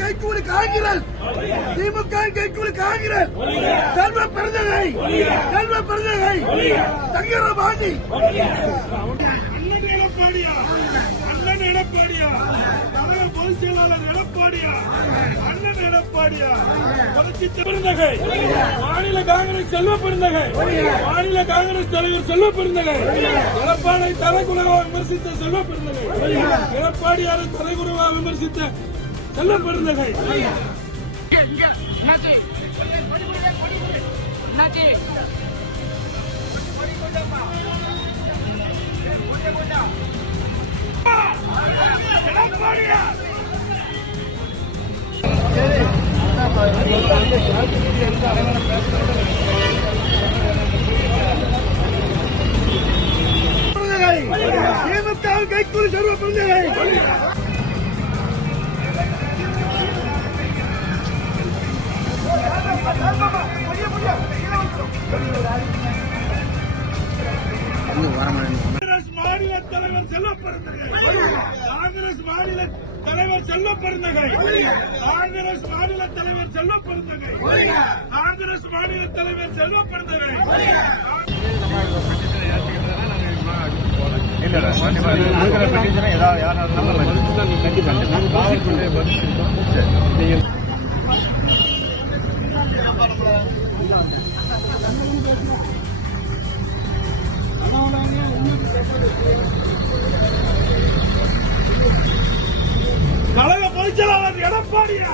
கைக்கூலி காங்கிரஸ், திமுக கைக்கூலி காங்கிரஸ், செல்வ பெருந்தகை, செல்வ பெருந்தகை, தங்கரபாண்டி, அண்ணன் எடப்பாடியா, தலைவர் பொதுச் செயலாளர் எடப்பாடியா, அண்ணன் எடப்பாடியா, பெருந்தகை, மாநில காங்கிரஸ் செல்வ பெருந்தகை, மாநில காங்கிரஸ் தலைவர் செல்வ பெருந்தகை, எடப்பாடி தலைகுறைவாக விமர்சித்த செல்வ பெருந்தகை, எடப்பாடியாரை தலைகுறைவாக விமர்சித்த செல்வ பெருந்தகை. திமுக கைக்கூலி செல்வ பெருந்தகை. காங்கிரஸ் மாநில தலைவர் செல்வ பெருந்தகை, காங்கிரஸ் மாநில தலைவர் செல்வ பெருந்தகை, காங்கிரஸ் மாநில தலைவர் செல்வ பெருந்தகை, காங்கிரஸ் மாநில தலைவர் செல்வ பெருந்தகை. கழக பொதுச் செயலாளர் எடப்பாடியா,